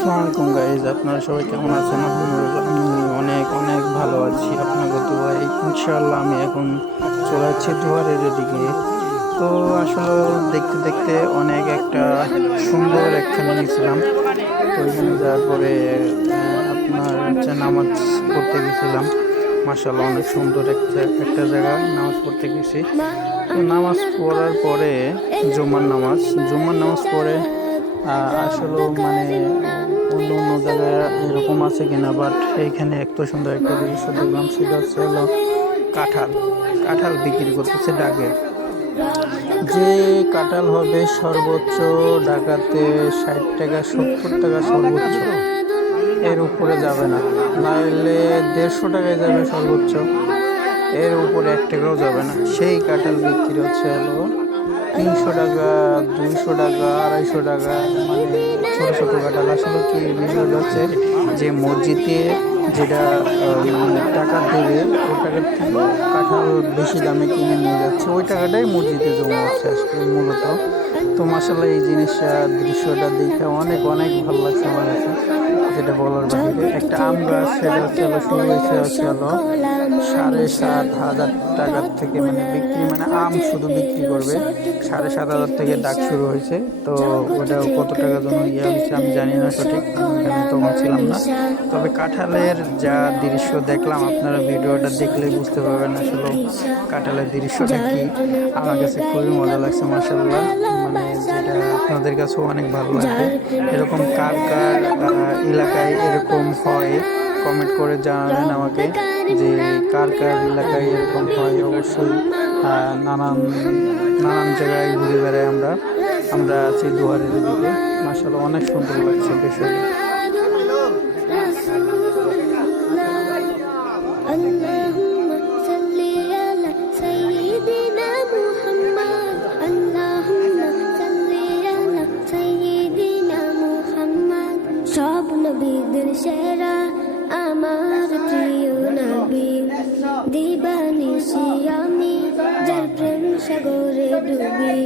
আসসালামু আলাইকুম গাইজ, আপনারা সবাই কেমন আছেন? আলহামদুলিল্লাহ আমি অনেক অনেক ভালো আছি। আপনাকে তো ভাই ইনশাআল্লাহ আমি এখন চলে যাচ্ছি দুয়ারের দিকে। তো আসলে দেখতে দেখতে অনেক একটা সুন্দর একখানে গেছিলাম। তো ওইখানে যাওয়ার পরে আপনার হচ্ছে নামাজ পড়তে গেছিলাম। মাশাআল্লাহ অনেক সুন্দর একটা জায়গায় নামাজ পড়তে গেছি। তো নামাজ পড়ার পরে জুম্মার নামাজ পড়ে আসলে মানে অন্য অন্য জায়গায় এরকম আছে কিনা, বাট এইখানে এত সুন্দর একটা দৃশ্য দেখলাম। সেটা হচ্ছে হলো কাঁঠাল কাঁঠাল বিক্রি করতেছে ডাকে। যে কাঁঠাল হবে সর্বোচ্চ ঢাকাতে 60 টাকা 70 টাকা সর্বোচ্চ, এর উপরে যাবে না, নাহলে 150 টাকায় যাবে সর্বোচ্চ, এর উপরে 1 টাকাও যাবে না। সেই কাঁঠাল বিক্রি হচ্ছে হলো 300 টাকা, 200 টাকা, 250 টাকা। মানে ছোট ছোট কাঁঠাল। আসলে কি বিষয়টা হচ্ছে যে মসজিদে যেটা মানে টাকা দেবে, ওই টাকার থেকে কাঁঠাল বেশি দামে কিনে নিয়ে যাচ্ছে, ওই টাকাটাই মসজিদে জমা হচ্ছে আজকে মূলত। তো মাসাল্লাহ এই দৃশ্যটা দেখে অনেক অনেক ভালো লাগছে আমার কাছে, যেটা বলার বাইরে। একটা আম গাছ, সেটা হচ্ছে হলো শুরু হয়েছে হচ্ছে হলো 7,500 টাকার থেকে, মানে বিক্রি, মানে আম শুধু বিক্রি করবে 7,500 থেকে ডাক শুরু হয়েছে। তো ওটা কত টাকার জন্য হয়েছে আমি জানি না সঠিক, আমি তখন ছিলাম না। তবে কাঁঠালের যা দৃশ্য দেখলাম, আপনারা ভিডিওটা দেখলেই বুঝতে পারবেন আসলে কাঁঠালের দৃশ্যটা কি। আমার কাছে খুবই মজা লাগছে মাশাআল্লাহ, মানে যেটা আপনাদের কাছেও অনেক ভালো লাগবে। এরকম কার কার এলাকায় এরকম হয় কমেন্ট করে জানাবেন আমাকে, যে কার কার এলাকায় এরকম হয়। অবশ্যই নানান নানান জায়গায় ঘুরে বেড়াই আমরা আছি দুয়ারের দিকে। মাশাআল্লাহ অনেক সুন্দর লাগছে বিষয়টা। সব নবীদের সেরা আমার প্রিয় নবী, দিবানিশি আমি যার প্রেম সাগরে ডুবি।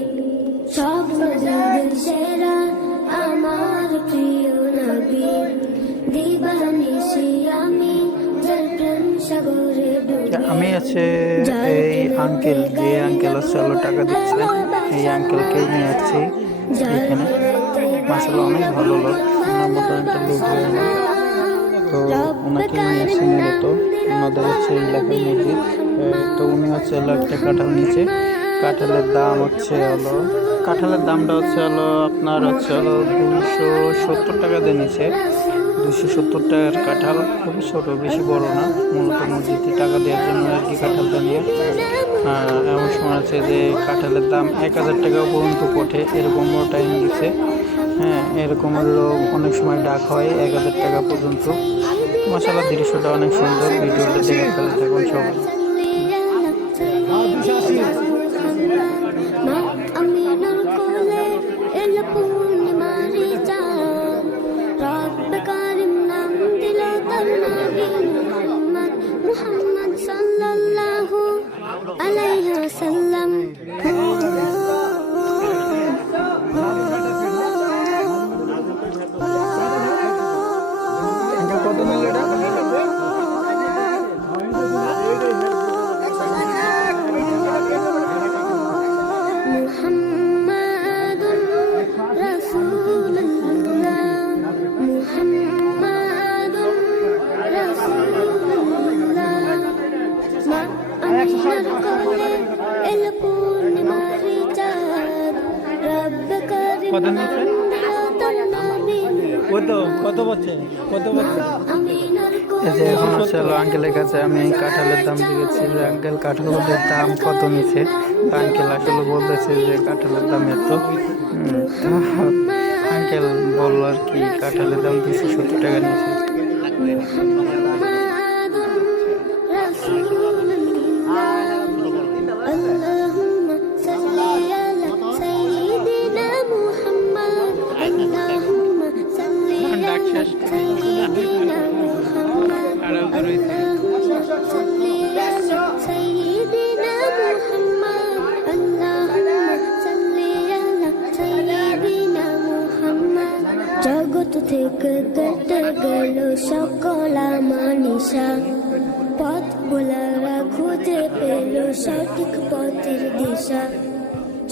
সব নবীদের সেরা আমার প্রিয় নবী, দিবানিশি আমি যার প্রেম সাগরে ডুবি। আমি আছে এই আঙ্কেল, যে আঙ্কেল হচ্ছে হলো টাকা দিচ্ছে, এই আঙ্কেলকেই নিয়ে যাচ্ছি এখানে। মাশাআল্লাহ অনেক ভালো লোক, আমার মতো একটা লোক হয় না। তো ওনাকে নিয়ে আসছি মূলত, ওনাদের হচ্ছে এলাকার মসজিদ। তো উনি হচ্ছে হলো একটা কাঁঠাল নিচে। কাঁঠালের দামটা হচ্ছে হলো আপনার হচ্ছে হলো 270 টাকা দিয়ে নিচে। 270 টাকার কাঁঠাল, খুবই ছোটো, বেশি বড় না। মূলত মসজিদে টাকা দেওয়ার জন্য আর কি কাঁঠালটা নিয়ে। এমন সময় আছে যে কাঁঠালের দাম 1,000 টাকা পর্যন্ত ওঠে, এরকমও টাইম গেছে। হ্যাঁ, এরকমের লোক অনেক সময় ডাক হয় 1,000 টাকা পর্যন্ত। মাশাআল্লাহ দৃশ্যটা অনেক সুন্দর, ভিডিওটা দেখে ফেলে দেখুন সবাই। কত মিলে এটা? কত নিচ্ছে? কত বলছে? এই যে এখন হচ্ছে আঙ্কেলের কাছে আমি কাঁঠালের দাম জিজ্ঞেস, আঙ্কেল কাঁঠালের দাম কত নিচ্ছে। আঙ্কেল আসলে বলতেছে যে কাঁঠালের দাম এত। আঙ্কেল বললো আর কি কাঁঠালের দাম 270 টাকা নিচ্ছে। থেকে কেটে গেল সকল মানিসা পথ ভোলারা খুঁজে পেল সঠিক পথের দিশা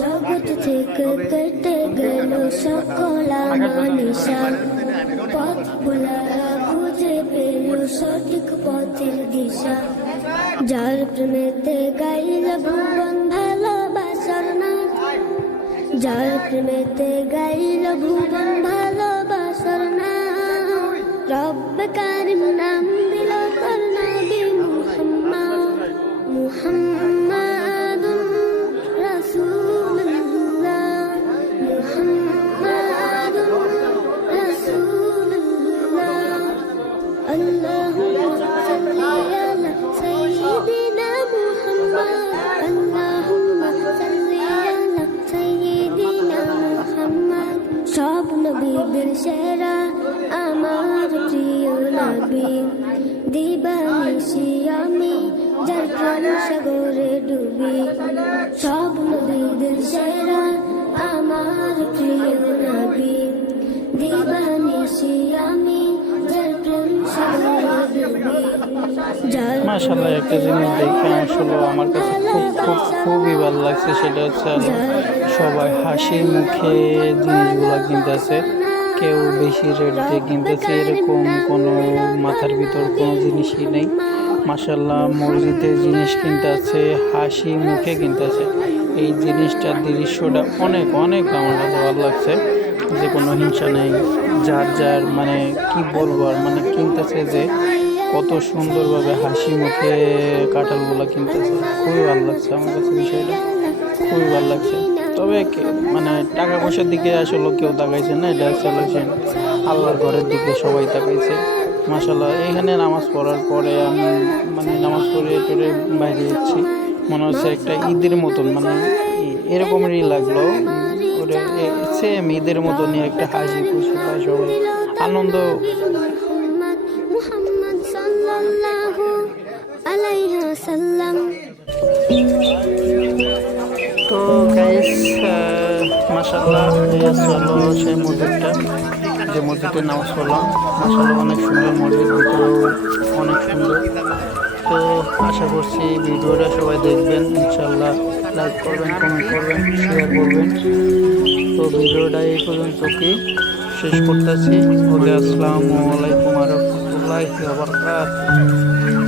জগৎ থেকে কেটে গেল সকল মানিসা পথ ভোলারা খুঁজে পেল সঠিক পথের দিশা যার প্রেমেতে গাইল ভুবন ভালোবাসার নাথ যার প্রেমেতে গাইল ভুবন ভালোবাসার নাম রব্ব কারিম নাম দিল তার নবী মুহাম্মদ মুহাম্মাদুর রাসূলুল্লাহ মুহাম্মাদুর রাসূলুল্লাহ আল্লাহুম্মা সাল্লি আলা সাইয়্যিদিনা মুহাম্মদ আল্লাহুম্মা সাল্লি আলা সাইয়্যিদিনা মুহাম্মদ সব নবীদের সেরা আমার প্রিয় নবী দিবানিশি আমি যার প্রেম সাগরে ডুবি সব নবীদের সেরা আমার প্রিয় নবী দিবানিশি আমি যার প্রেম সাগরে ডুবি যার মাশাআল্লাহ একটা জিনিস দেখে আসলে আমার কাছে খুবই ভালো লাগছে, সেটা হচ্ছে সবাই হাসি মুখে জিনিসগুলো কিনতেছে, কেউ বেশি রেট দিয়ে কিনতেছে এরকম কোনো মাথার ভিতর কোনো জিনিসই নেই। মাশাআল্লাহ মসজিদে জিনিস কিনতেছে হাসি মুখে কিনতেছে, এই জিনিসটার দৃশ্যটা অনেক অনেক আমার কাছে ভালো লাগছে, যে কোনো হিংসা নেই, যার যার মানে কি বলবো আর মানে কিনতেছে যে কত সুন্দরভাবে হাসি মুখে কাঁঠালগুলো কিনতেছে, খুবই ভালো লাগছে আমার কাছে বিষয়টা, খুবই ভালো লাগছে। তবে মানে টাকা পয়সার দিকে আসলে কেউ তাকাইছে না, এটা হচ্ছে আল্লাহর ঘরের দিকে সবাই তাকাইছে। মাশাআল্লাহ এখানে নামাজ পড়ার পরে আমি মানে নামাজ পড়ে টরে বাইরে যাচ্ছি, মনে হচ্ছে একটা ঈদের মতন, মানে এরকমই লাগলো, ওটা সেম ঈদের মতনই একটা হাসি খুশি সবাই আনন্দ। মুহাম্মদ সাল্লাল্লাহু আলাইহি ওয়াসাল্লাম। তো গাইস মাশাআল্লাহ চলো সেই মসজিদটা, যে মসজিদে নামাজ পড়লাম, মাশাআল্লাহ অনেক সুন্দর মসজিদ, ভিতরেও অনেক সুন্দর। তো আশা করছি ভিডিওটা সবাই দেখবেন, ইনশাআল্লাহ লাইক করবেন, কমেন্ট করবেন, শেয়ার করবেন। তো ভিডিওটা এই পর্যন্ত কি শেষ করতেছি। ওকে আসসালামু আলাইকুম ওয়া রাহমাতুল্লাহি ওয়া বারাকাতুহু।